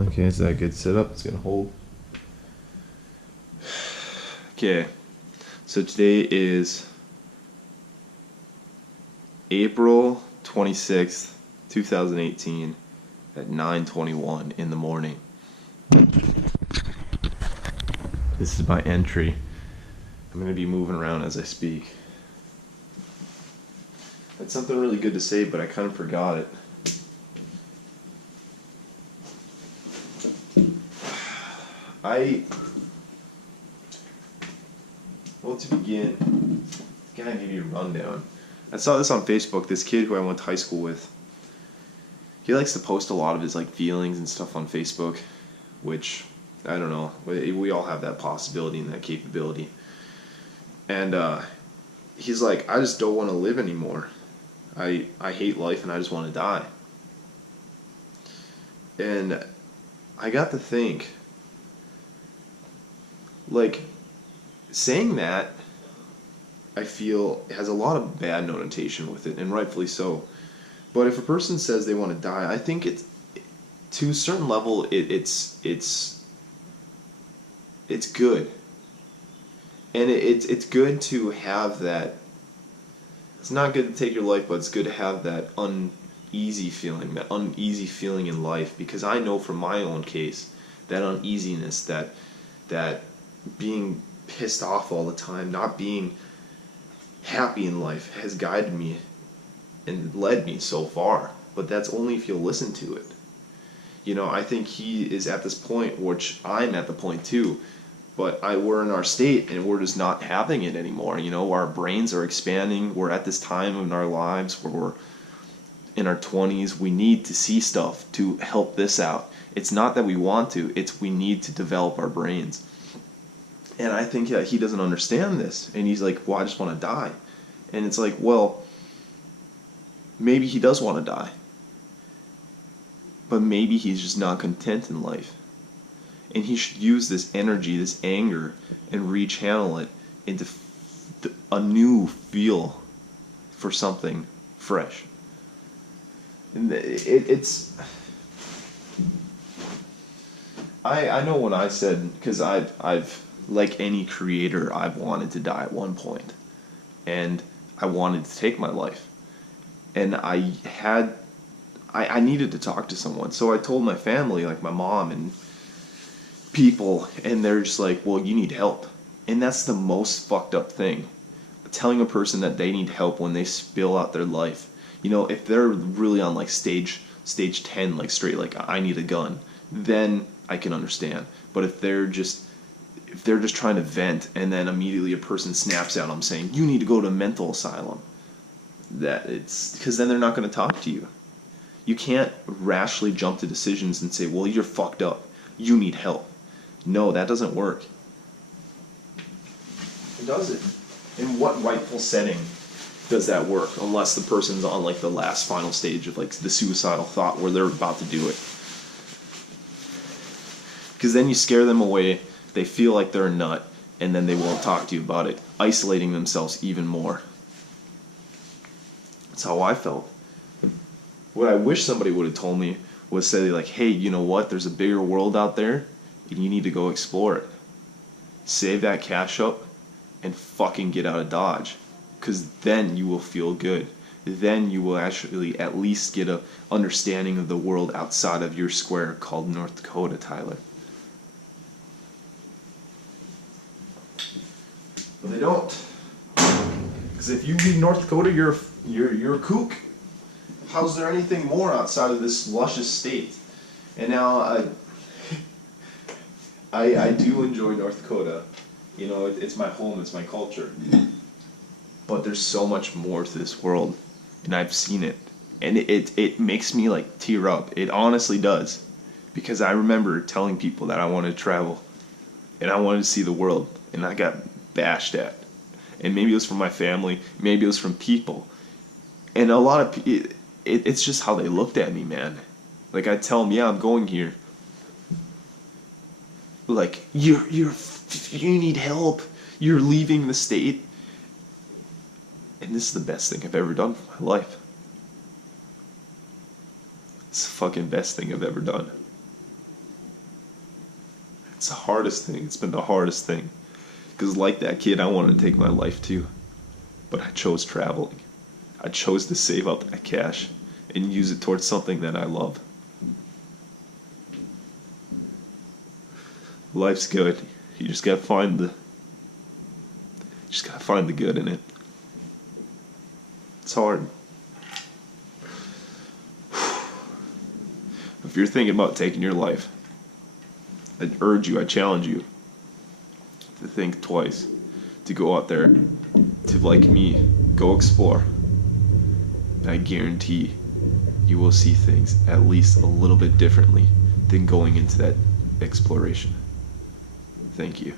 Okay, is that a good setup? It's gonna hold. Okay, so today is April 26th, 2018 at 9:21 in the morning. This is my entry. I'm gonna be moving around as I speak. That's something really good to say, but I kind of forgot it. Well, to begin, can I give you a rundown? I saw this on Facebook. This kid who I went to high school with, he likes to post a lot of his like feelings and stuff on Facebook, which I don't know. We all have that possibility and that capability. And he's like, I just don't want to live anymore. I hate life and I just want to die. And I got to think, like, saying that, I feel, has a lot of bad connotation with it, and rightfully so. But if a person says they want to die, I think it's, to a certain level, it's good, and it's good to have that. It's not good to take your life, but it's good to have that uneasy feeling in life, because I know from my own case that uneasiness, that being pissed off all the time, not being happy in life, has guided me and led me so far. But that's only if you'll listen to it. You know, I think he is at this point, which I'm at the point too, but we're in our state and we're just not having it anymore. You know, our brains are expanding. We're at this time in our lives where we're in our 20s. We need to see stuff to help this out. It's not that we want to, it's we need to develop our brains. And I think that he doesn't understand this. And he's like, well, I just want to die. And it's like, well, maybe he does want to die. But maybe he's just not content in life. And he should use this energy, this anger, and rechannel it into a new feel for something fresh. And it's... I know when I said, because I've like any creator, I've wanted to die at one point, and I wanted to take my life, and I needed to talk to someone, so I told my family, like my mom and people, and they're just like, well, you need help. And that's the most fucked up thing, telling a person that they need help when they spill out their life. You know, if they're really on like stage 10, like straight, like I need a gun, then I can understand. But if they're just trying to vent, and then immediately a person snaps out, I'm saying, you need to go to a mental asylum. That it's because then they're not going to talk to you. You can't rashly jump to decisions and say, well, you're fucked up. You need help. No, that doesn't work. It doesn't. In what rightful setting does that work? Unless the person's on like the last final stage of like the suicidal thought where they're about to do it. Because then you scare them away. They feel like they're a nut, and then they won't talk to you about it, isolating themselves even more. That's how I felt. What I wish somebody would have told me was say like, hey, you know what? There's a bigger world out there, and you need to go explore it. Save that cash up, and fucking get out of Dodge. Because then you will feel good. Then you will actually at least get a understanding of the world outside of your square called North Dakota, Tyler. But they don't, because if you leave North Dakota, you're a kook. How's there anything more outside of this luscious state? And now I do enjoy North Dakota. You know, it's my home, it's my culture. But there's so much more to this world, and I've seen it, and it makes me like tear up. It honestly does, because I remember telling people that I wanted to travel, and I wanted to see the world, and I got bashed at. And maybe it was from my family, maybe it was from people, and a lot of it's just how they looked at me, man. Like I tell them, yeah, I'm going here. Like you need help. You're leaving the state, and this is the best thing I've ever done for my life. It's the fucking best thing I've ever done. It's the hardest thing. It's been the hardest thing. Because like that kid, I wanted to take my life too. But I chose traveling. I chose to save up that cash and use it towards something that I love. Life's good. You just gotta find the good in it. It's hard. If you're thinking about taking your life, I urge you, I challenge you to think twice, to go out there, to, like me, go explore. And I guarantee you will see things at least a little bit differently than going into that exploration. Thank you.